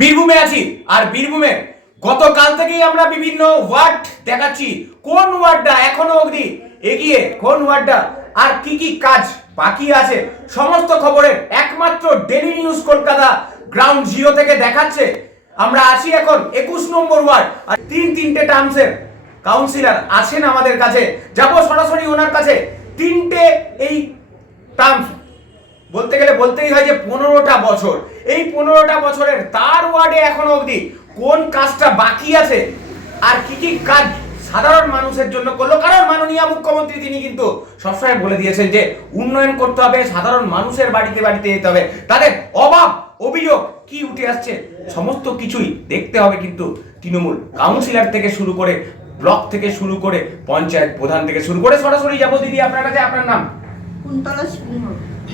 বীরভূমে আছি আর বীরভূমে গতকাল থেকেই আমরা বিভিন্ন ওয়ার্ড দেখাচ্ছি। কোন ওয়ার্ডটা এখনো অবধি এগিয়ে, কোন ওয়ার্ডটা আর কি কি কাজ বাকি আছে, সমস্ত খবরের একমাত্র daily news Kolkata ground zero থেকে দেখাচ্ছে। আমরা আছি এখন 21 নম্বর ওয়ার্ড আর তিনটে টার্মসের কাউন্সিলর আছেন আমাদের কাছে। যাব সরাসরি ওনার কাছে। তিনটে এই টার্মস বলতে গেলে বলতেই হয় যে 15টা বছর, এই 15টা বছরের তার ওয়ার্ডে এখনো অবধি কোন কাজটা বাকি আছে আর কি কি কাজ সাধারণ মানুষের জন্য করলো। কারণ মাননীয় মুখ্যমন্ত্রী তিনি কিন্তু সবসময় বলে দিয়েছেন যে উন্নয়ন করতে হবে, সাধারণ মানুষের বাড়িতে বাড়িতে যেতে হবে, তাদের অভাব অভিযোগ কি উঠে আসছে সমস্ত কিছুই দেখতে হবে। কিন্তু তৃণমূল কাউন্সিলর থেকে শুরু করে, ব্লক থেকে শুরু করে, পঞ্চায়েত প্রধান থেকে শুরু করে সরাসরি যাবো। দিদি আপনার কাছে, আপনার নাম? কুন্তলা সিংহ।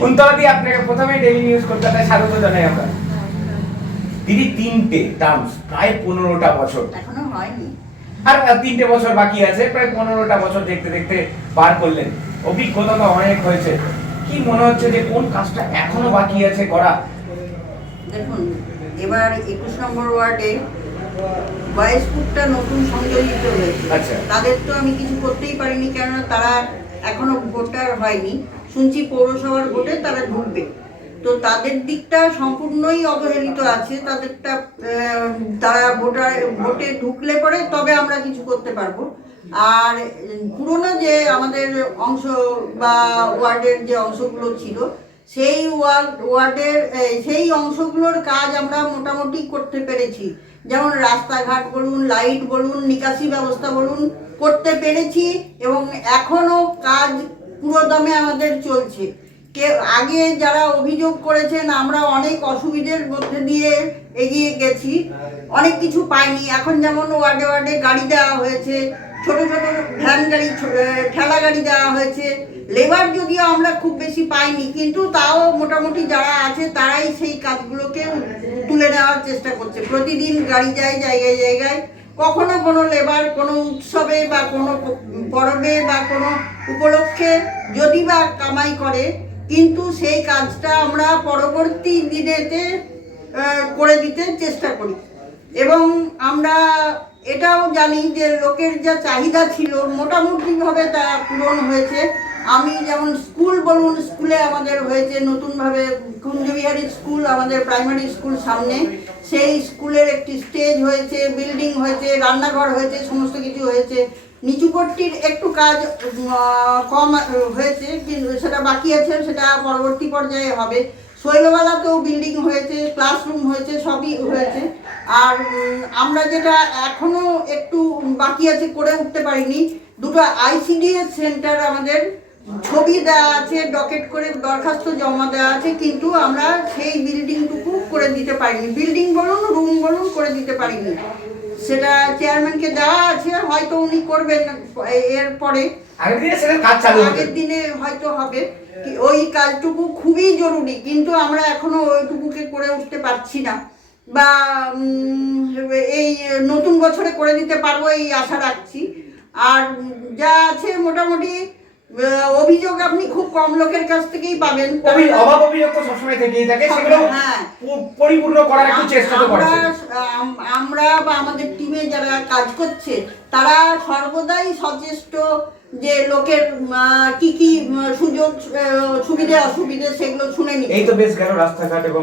কুন্তলা দি, আপনাকে প্রথমে ডেইলি নিউজ কলকাতায় স্বাগত জানাই আমরা। দিদি, তিনটে টার্মস, প্রায় 15টা বছর এখনো হয়নি, আর 3টে বছর বাকি আছে। প্রায় 15টা বছর দেখতে দেখতে পার করলেন, অভিজ্ঞতা তো অনেক হয়েছে। কি মনে হচ্ছে যে কোন কাজটা এখনো বাকি আছে করা? দেখুন, এবার 21 নম্বর ওয়ার্ডে বয়স্কুটটা নতুন সংযোজিত হয়েছে। আচ্ছা। তাদের তো আমি কিছু করতেই পারিনি, কেননা তারা এখনো ভোটার হয়নি। শুনছি পৌরসভার ভোটে তারা ঢুকবে, তো তাদের দিকটা সম্পূর্ণই অবহেলিত আছে। তাদেরটা তারা ভোটে ঢুকলে পরে তবে আমরা কিছু করতে পারবো। আর পুরোনো যে আমাদের অংশ বা ওয়ার্ডের যে অংশগুলো ছিল, সেই ওয়ার্ডের সেই অংশগুলোর কাজ আমরা মোটামুটি করতে পেরেছি। যেমন রাস্তাঘাট বলুন, লাইট বলুন, নিকাশি ব্যবস্থা বলুন, করতে পেরেছি। এবং এখনও কাজ পুরোদমে আমাদের চলছে। আগে যারা অভিযোগ করেছেন আমরা অনেক অসুবিধার মধ্যে দিয়ে এগিয়ে গেছি, অনেক কিছু পাইনি। এখন যেমন ওয়ার্ডে ওয়ার্ডে গাড়ি দেওয়া হয়েছে, ছোট ছোট ভ্যান গাড়ি, ঠেলা গাড়ি দেওয়া হয়েছে। লেবার যদিও আমরা খুব বেশি পাইনি, কিন্তু তাও মোটামুটি যারা আছে তারাই সেই কাজগুলোকে তুলে নেওয়ার চেষ্টা করছে। প্রতিদিন গাড়ি যায় জায়গায় জায়গায়। কখনো কোনো লেবার কোনো উৎসবে বা কোনো পরবে বা কোনো উপলক্ষে যদি বা কামাই করে, কিন্তু সেই কাজটা আমরা পরবর্তী দিনেতে করে দিতে চেষ্টা করি। এবং আমরা এটাও জানি যে লোকের যা চাহিদা ছিল মোটামুটিভাবে তা পূরণ হয়েছে। আমি যেমন স্কুল বলুন, স্কুলে আমাদের হয়েছে নতুনভাবে কুঞ্জবিহারী স্কুল, আমাদের প্রাইমারি স্কুল সামনে, সেই স্কুলের একটি স্টেজ হয়েছে, বিল্ডিং হয়েছে, রান্নাঘর হয়েছে, সমস্ত কিছু হয়েছে। নিচুপট্টির একটু কাজ কম হয়েছে, কিন্তু সেটা বাকি আছে, সেটা পরবর্তী পর্যায়ে হবে। শৈলবালাতেও বিল্ডিং হয়েছে, ক্লাসরুম হয়েছে, সবই হয়েছে। আর আমরা যেটা এখনো একটু বাকি আছে, করে উঠতে পারিনি, দুটো ICDS সেন্টার আমাদের ছবি দেওয়া আছে, ডকেট করে দরখাস্ত জমা দেওয়া আছে, কিন্তু আমরা সেই বিল্ডিংটুকু করে দিতে পারিনি। বিল্ডিং বলুন, রুম বলুন, করে দিতে পারিনি। সেটা চেয়ারম্যানকে দেওয়া আছে, হয়তো উনি করবেন এর পরে, আগের দিনে হয়তো হবে। ওই কাজটুকু খুবই জরুরি, কিন্তু আমরা এখনো ওইটুকুকে করে উঠতে পারছি না, বা এই নতুন বছরে করে দিতে পারবো এই আশা রাখছি। আর যা আছে মোটামুটি অভিযোগ আপনি খুব কম লোকের কাছ থেকেই পাবেন। অভাব অভিযোগ তো সবসময় থেকেই থাকে, সেগুলো পরিপূর্ণ করার একটু চেষ্টা তো করছে। আমরা বা আমাদের টিমে যারা কাজ করছে তারা সর্বদাই সচেষ্ট যে লোকের কি কি সুযোগ সুবিধা অসুবিধা সেগুলো শুনে নিই। এই তো বেশ গেল রাস্তাঘাট এবং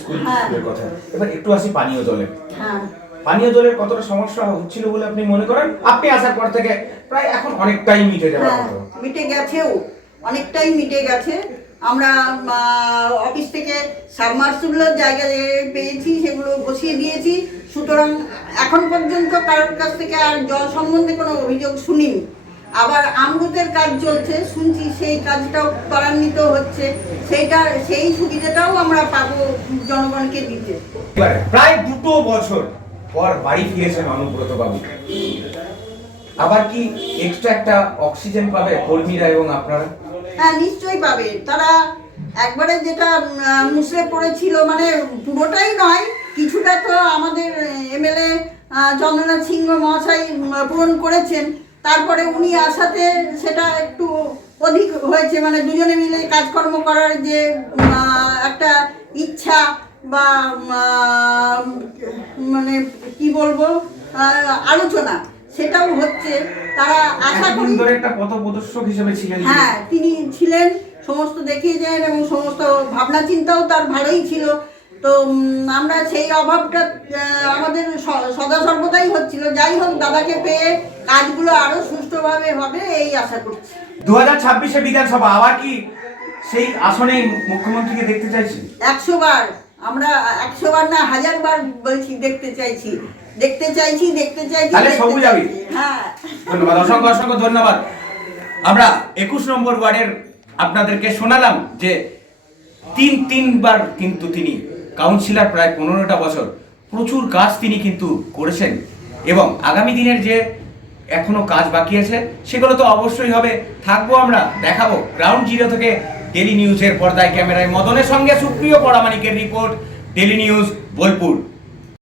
স্কুলের কথা। এবার একটু আসি পানীয় জলের। হ্যাঁ, পানীয় জলের কতটা সমস্যা হচ্ছিল বলে আপনি মনে করেন? আপনি আসার পর থেকে প্রায় এখন অনেকটাই মিটে যাবে। মিটে গেছেও, অনেকটাই মিটে গেছে। আমরা অফিস থেকে সাবমার্সিবলের জায়গায় পেয়েছি, সেগুলো বসিয়ে দিয়েছি। সুতরাং এখন পর্যন্ত কারোর কাছ থেকে আর জল সম্বন্ধে কোনো অভিযোগ শুনিনি। আবার আমরুতের কাজ চলছে, শুনছি সেই কাজটাও ত্বরান্বিত হচ্ছে। সেই সুবিধাটাও আমরা পাবো জনগণকে দিতে। প্রায় 2 বছর পর বাড়ি ফিরেছেন অনুব্রত বাবু। আবার কি এক্সট্রা একটা অক্সিজেন পাবে কর্মীরা এবং আপনারা? হ্যাঁ, নিশ্চয়ই পাবে। তারা একবারে যেটা মুসড়ে পড়েছিল, মানে পুরোটাই নয়, কিছুটা তো আমাদের MLA চন্দ্রনাথ সিংহ মহাশয় পূরণ করেছেন। তারপরে উনি আসাতে সেটা একটু অধিক হয়েছে, মানে দুজনে মিলে কাজকর্ম করার যে একটা ইচ্ছা বা মানে কি বলবো আলোচনা সেটাও হচ্ছে। তারা আশা এতদিন করি ধরে একটা পথপ্রদর্শক হিসেবে ছিলেন। হ্যাঁ তিনি ছিলেন, সমস্ত দেখিয়েছেন এবং সমস্ত ভাবনা চিন্তাও তার ভালোই ছিল। তো আমরা সেই অভাবটা আমাদের সদা সর্বদাই হচ্ছিল। যাই হোক, দাদাকে পেয়ে কাজগুলো আরো সুষ্ঠুভাবে হবে এই আশা করছি। 2026 বিধানসভা আবার কি সেই আসনে মুখ্যমন্ত্রীকে দেখতে চাইছেন? 100 বার, আমরা 100 বার না 1000 বার বলছি দেখতে চাইছি, দেখতে চাইছি, দেখতে চাইছি। তাহলে সবুজ যাবে। হ্যাঁ, ধন্যবাদ, অসংখ্য অসংখ্য ধন্যবাদ। আমরা 21 নম্বর ওয়ার্ডের আপনাদেরকে শোনালাম যে তিনবার কিন্তু তিনি কাউন্সিলর, প্রায় 15টা বছর প্রচুর কাজ তিনি কিন্তু করেছেন এবং আগামী দিনের যে এখনো কাজ বাকি আছে সেগুলো তো অবশ্যই হবে। থাকবো আমরা, দেখাবো গ্রাউন্ড জিরো থেকে। ডেলি নিউজের পর্দায় ক্যামেরায় মদনের সঙ্গে সুপ্রিয় পরামানিকের রিপোর্ট, ডেলি নিউজ বোলপুর।